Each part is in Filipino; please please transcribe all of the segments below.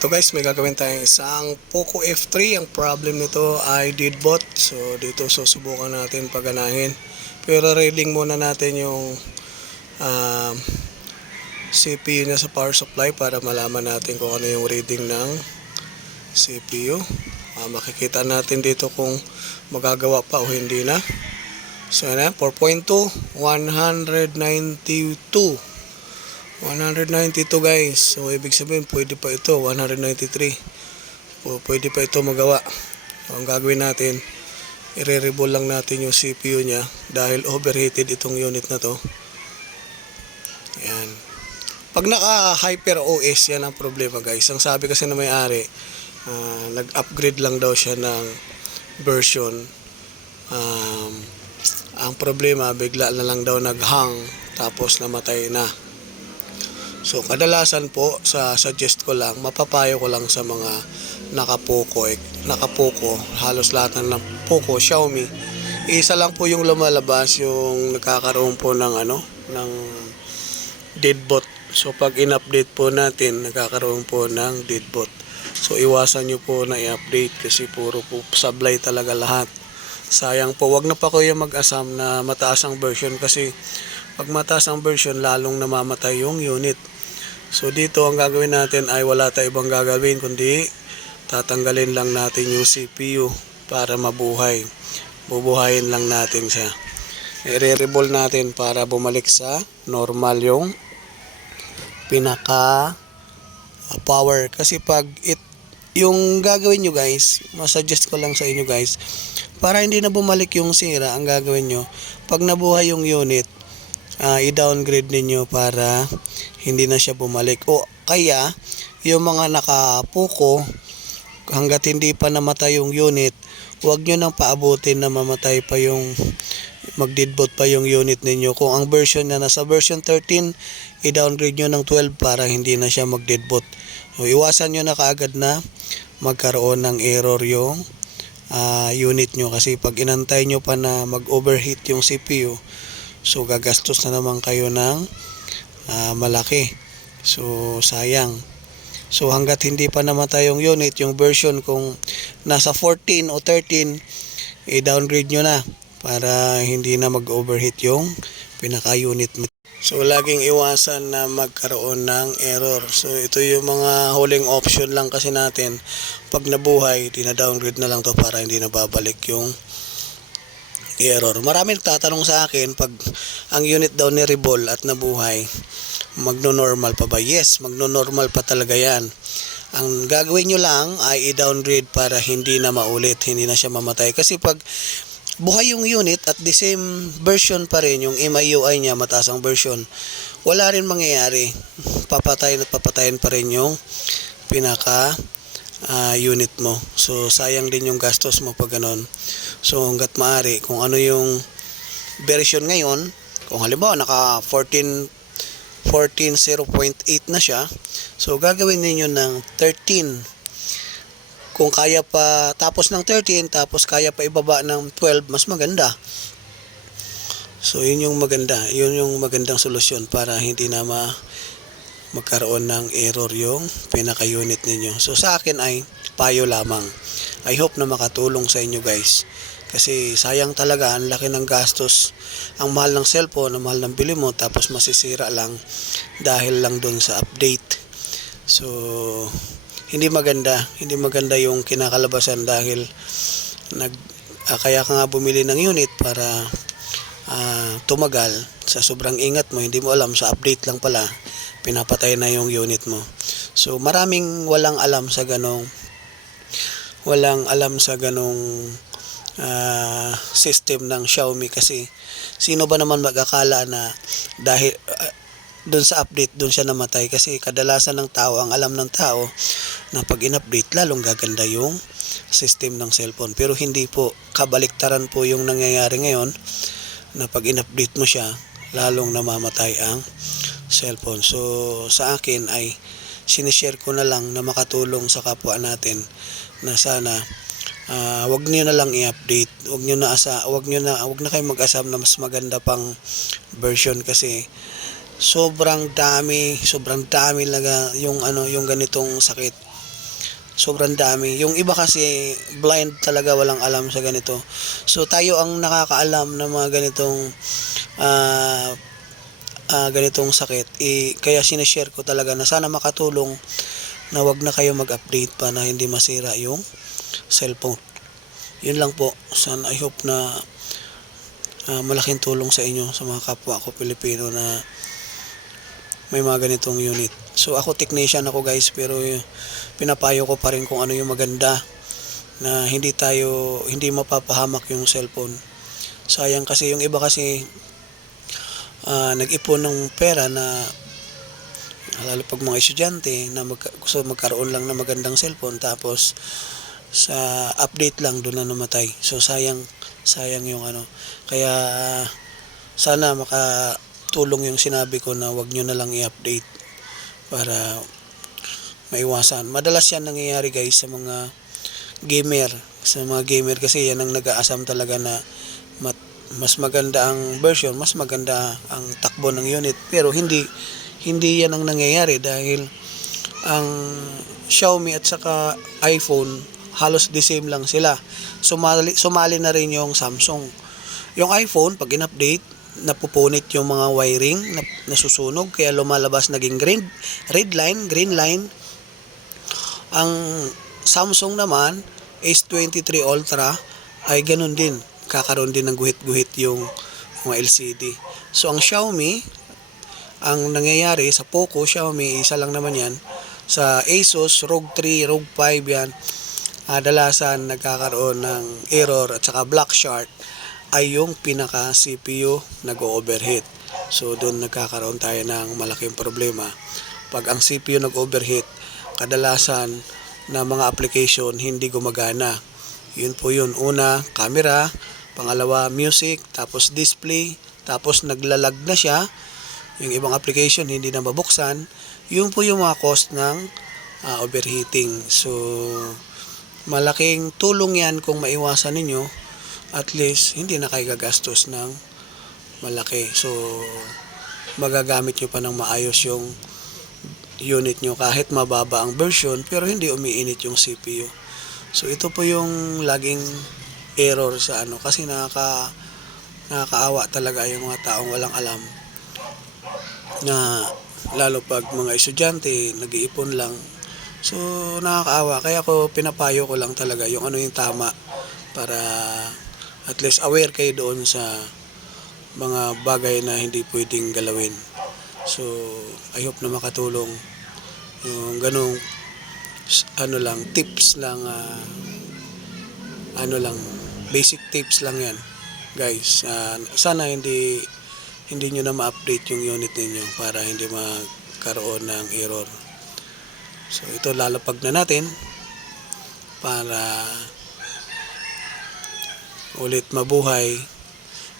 Ito guys, may gagawin tayong isang Poco F3. Ang problem nito ay deadbot. So dito susubukan natin paganahin. Pero reading muna natin yung CPU niya sa power supply para malaman natin kung ano yung reading ng CPU. Makikita natin dito kung magagawa pa o hindi na. So yan, 4.2, 192 guys. So ibig sabihin pwede pa ito 193. Pwede pa ito magawa. So, ang gagawin natin, i-re-reball lang natin yung CPU niya dahil overheated itong unit na to. Ayan. Pag naka hyper OS, yan ang problema guys. Ang sabi kasi na may-ari, nag-upgrade lang daw siya ng version. Ang problema, bigla na lang daw nag-hang tapos namatay na. So kadalasan po, suggest ko lang, mapapayo ko lang sa mga naka-Poco, halos lahat ng Poco, Xiaomi. Isa lang po yung lumalabas, yung nagkakaroon po ng ng deadbot. So pag in-update po natin, nagkakaroon po ng deadbot. So iwasan nyo po na i-update kasi puro po sablay talaga lahat. Sayang po, wag na pa kayo mag-asam na mataas ang version kasi pag mataas ang version, lalong namamatay yung unit. So dito ang gagawin natin ay wala tayong ibang gagawin kundi tatanggalin lang natin yung CPU para mabuhay. Bubuhayin lang natin siya. I-re-reball natin para bumalik sa normal yung pinaka power. Kasi pag yung gagawin nyo guys, masuggest ko lang sa inyo guys, para hindi na bumalik yung sira, ang gagawin nyo, pag nabuhay yung unit, i-downgrade ninyo para hindi na siya bumalik. O kaya yung mga naka-Poco, hanggat hindi pa namatay yung unit, huwag nyo nang paabutin na mamatay pa yung mag-deadbot pa yung unit ninyo. Kung ang version na nasa version 13, i-downgrade nyo ng 12 para hindi na siya mag-deadbot. So, iwasan nyo na kaagad na magkaroon ng error yung unit nyo kasi pag inantay nyo pa na mag-overheat yung CPU, so gagastos na naman kayo ng malaki. So sayang. So hanggat hindi pa namatay yung unit, yung version kung nasa 14 o 13, i-downgrade nyo na para hindi na mag-overheat yung pinaka-unit. So laging iwasan na magkaroon ng error. So ito yung mga huling option lang kasi natin. Pag nabuhay, dina-downgrade na lang to para hindi na babalik yung error. Maraming tatanong sa akin pag ang unit daw ni reball at nabuhay, magno-normal pa ba? Yes, magno-normal pa talaga yan. Ang gagawin nyo lang ay i-downgrade para hindi na maulit, hindi na siya mamatay. Kasi pag buhay yung unit at the same version pa rin, yung MIUI niya, mataas ang version, wala rin mangyayari. Papatayin at papatayin pa rin yung pinaka unit mo. So sayang din yung gastos mo pag ganon. So hanggat maaari, kung ano yung version ngayon, kung halimbawa naka 14.0.8 na siya, so gagawin niyo ng 13. Kung kaya pa, tapos ng 13, tapos kaya pa ibaba ng 12, mas maganda. So yun yung maganda, yun yung magandang solusyon para hindi na magkaroon ng error yung pinaka-unit ninyo. So sa akin ay payo lamang. I hope na makatulong sa inyo guys. Kasi sayang talaga, ang laki ng gastos. Ang mahal ng cellphone, ang mahal ng bili mo, tapos masisira lang dahil lang dun sa update. So hindi maganda yung kinakalabasan dahil kaya ka nga bumili ng unit para tumagal. Sa sobrang ingat mo, hindi mo alam, sa update lang pala pinapatay na yung unit mo. So maraming walang alam sa ganong system ng Xiaomi kasi sino ba naman mag-akala na dahil doon sa update doon siya namatay. Kasi kadalasan ng tao, ang alam ng tao na pag in-update lalong gaganda yung system ng cellphone, pero hindi po, kabaliktaran po yung nangyayari ngayon na pag in-update mo siya lalong namamatay ang cellphone. So sa akin ay sinishare ko na lang na makatulong sa kapwa natin na sana wag niyo na lang i-update, wag na kayong mag-asam na mas maganda pang version kasi sobrang dami talaga yung ganitong sakit. sobrang dami. Yung iba kasi blind talaga, walang alam sa ganito. So tayo ang nakakaalam ng mga ah, ganitong sakit. Kaya sineshare ko talaga na sana makatulong na wag na kayo mag-update pa na hindi masira yung cellphone. Yun lang po. Sana, I hope na malaking tulong sa inyo, sa mga kapwa ko Pilipino na may mga ganitong unit. So ako technician ako guys, pero pinapayo ko pa rin kung ano yung maganda na hindi mapapahamak yung cellphone. Sayang kasi yung iba kasi nag-ipon ng pera na lalo pag mga estudyante na gusto magkaroon lang ng magandang cellphone, tapos sa update lang doon na namatay. So sayang yung ano. Kaya sana makatulong yung sinabi ko na wag nyo na lang i-update para maiwasan. Madalas yan nangyayari guys sa mga gamer kasi yan ang nag-aasam talaga na mas maganda ang version, mas maganda ang takbo ng unit, pero hindi yan ang nangyayari dahil ang Xiaomi at saka iPhone halos the same lang sila. Sumali na rin yung Samsung. Yung iPhone pag in-update, napupunit yung mga wiring na nasusunog, kaya lumalabas naging red line, green line. Ang Samsung naman S23 Ultra ay ganun din, kakaroon din ng guhit-guhit yung mga LCD. So ang Xiaomi, ang nangyayari sa Poco, Xiaomi, isa lang naman yan. Sa Asus, ROG 3, ROG 5 yan, dalasan nagkakaroon ng error at saka black short ay yung pinaka CPU nag-overheat. So doon nagkakaroon tayo ng malaking problema. Pag ang CPU nag-overheat, kadalasan na mga application hindi gumagana. Yun po yun. Una, camera, pangalawa, music, tapos display, tapos naglalag na siya. Yung ibang application hindi na mabuksan. Yun po yung mga cost ng overheating. So malaking tulong yan kung maiwasan ninyo. At least hindi na kayo gagastos ng malaki. So magagamit nyo pa ng maayos yung unit nyo kahit mababa ang version, pero hindi umiinit yung CPU. So ito po yung laging error sa ano, kasi nakakaawa talaga yung mga taong walang alam, na lalo pag mga estudyante nag-iipon lang. So nakakaawa, kaya ko pinapayo ko lang talaga yung ano yung tama, para at least aware kayo doon sa mga bagay na hindi pwedeng galawin. So I hope na makatulong yung ganong ano lang, tips lang, ano lang, basic tips lang yan guys. Sana hindi nyo na ma-update yung unit ninyo para hindi magkaroon ng error. So ito lalapag na natin para ulit mabuhay.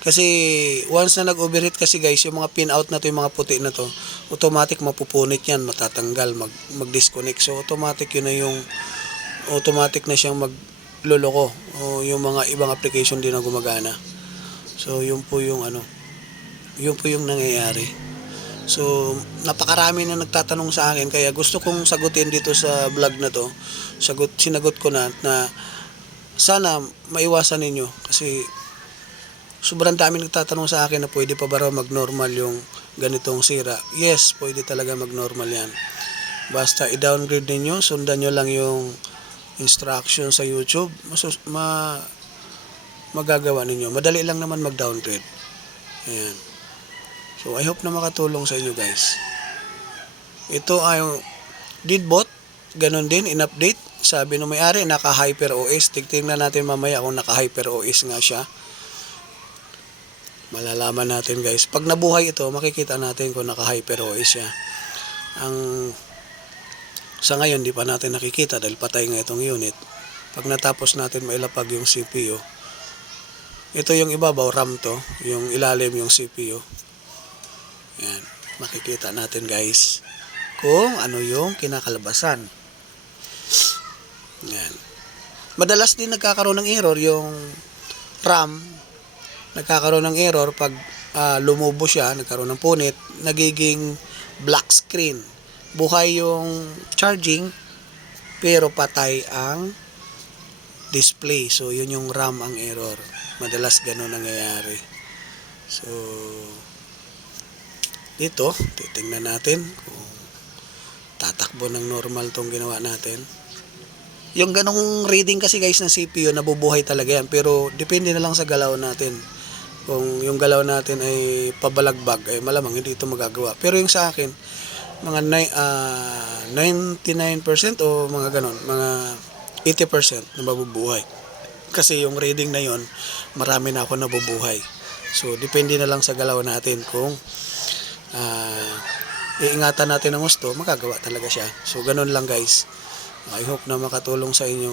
Kasi once na nag-overheat kasi guys, yung mga pin out na to, yung mga puti na to, automatic mapupunit yan, matatanggal, mag-disconnect. So automatic yun na yung automatic na siyang magloloko, o yung mga ibang application din na gumagana. So yun po yung ano, yun po yung nangyayari. So napakarami na nagtatanong sa akin, kaya gusto kong sagutin dito sa vlog na to. Sinagot ko na sana maiwasan ninyo, kasi sobrang dami nagtatanong sa akin na pwede pa ba raw mag-normal yung ganitong sira. Yes, pwede talaga mag-normal yan. Basta i-downgrade ninyo, sundan nyo lang yung instruction sa YouTube, magagawa ninyo. Madali lang naman mag-downgrade. Ayan. So I hope na makatulong sa inyo guys. Ito ay Deadbot, ganun din, in-update. Sabi nung may-ari, naka-Hyper OS. Tingnan natin mamaya kung naka-Hyper OS nga siya. Malalaman natin guys. Pag nabuhay ito, makikita natin kung naka-Hyper OS siya. Sa ngayon, di pa natin nakikita dahil patay nga itong unit. Pag natapos natin mailapag yung CPU, ito yung ibabaw, RAM to. Yung ilalim yung CPU. Yan. Makikita natin guys kung ano yung kinakalabasan. Yan. Madalas din nagkakaroon ng error yung RAM. Nagkakaroon ng error pag lumubo siya, nagkaroon ng punit, nagiging black screen. Buhay yung charging, pero patay ang display. So yun yung RAM ang error. Madalas ganun nangyayari. So dito titingnan natin kung tatakbo ng normal tong ginawa natin. Yung ganong reading kasi guys ng CPU, nabubuhay talaga yan, pero depende na lang sa galaw natin. Kung yung galaw natin ay pabalagbag, ay malamang hindi ito magagawa. Pero yung sa akin, mga 99% o mga ganon, mga 80% na mabubuhay. Kasi yung reading na yon, marami na ako nabubuhay. So depende na lang sa galaw natin kung iingatan natin ang gusto, magagawa talaga siya. So ganun lang guys. I hope na makatulong sa inyo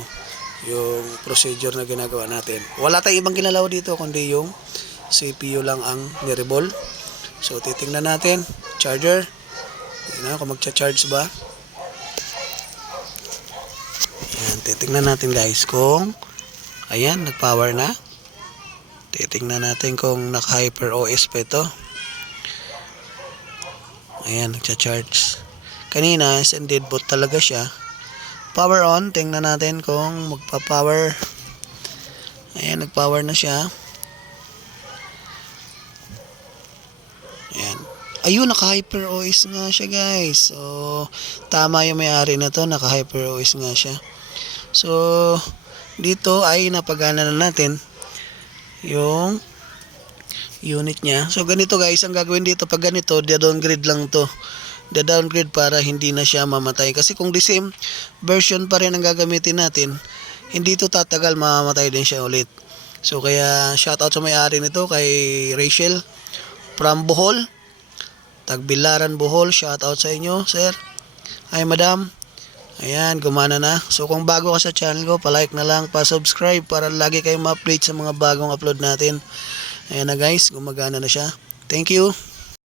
yung procedure na ginagawa natin. Wala tayong ibang ginalaw dito kundi yung CPU lang ang niribol. So titingnan natin, charger. Tingnan kung magcha-charge ba. Ayan, titingnan natin guys kung ayan, nag-power na. Titingnan natin kung naka-Hyper OS pa ito. Ayan, nagcha-charge. Kanina, dead boot talaga siya. Power on, tingnan natin kung magpa-power. Ayan, nag-power na siya. Ayan. Ayun, naka-Hyper OS nga siya guys. So, tama yung may-ari na to, naka-Hyper OS nga siya. So, dito ay napagana na natin yung unit niya. So ganito guys, ang gagawin dito pag ganito, downgrade lang to. Downgrade para hindi na siya mamatay. Kasi kung the same version pa rin ang gagamitin natin, hindi to tatagal, mamamatay din siya ulit. So kaya shoutout sa may-ari nito, kay Rachel from Bohol, Tagbilaran, Bohol. Shoutout sa inyo, sir. Hi madam. Ayan, gumana na. So kung bago ka sa channel ko, pa-like na lang, pa-subscribe para lagi kayong ma-update sa mga bagong upload natin. Ayan na guys, gumagana na siya. Thank you.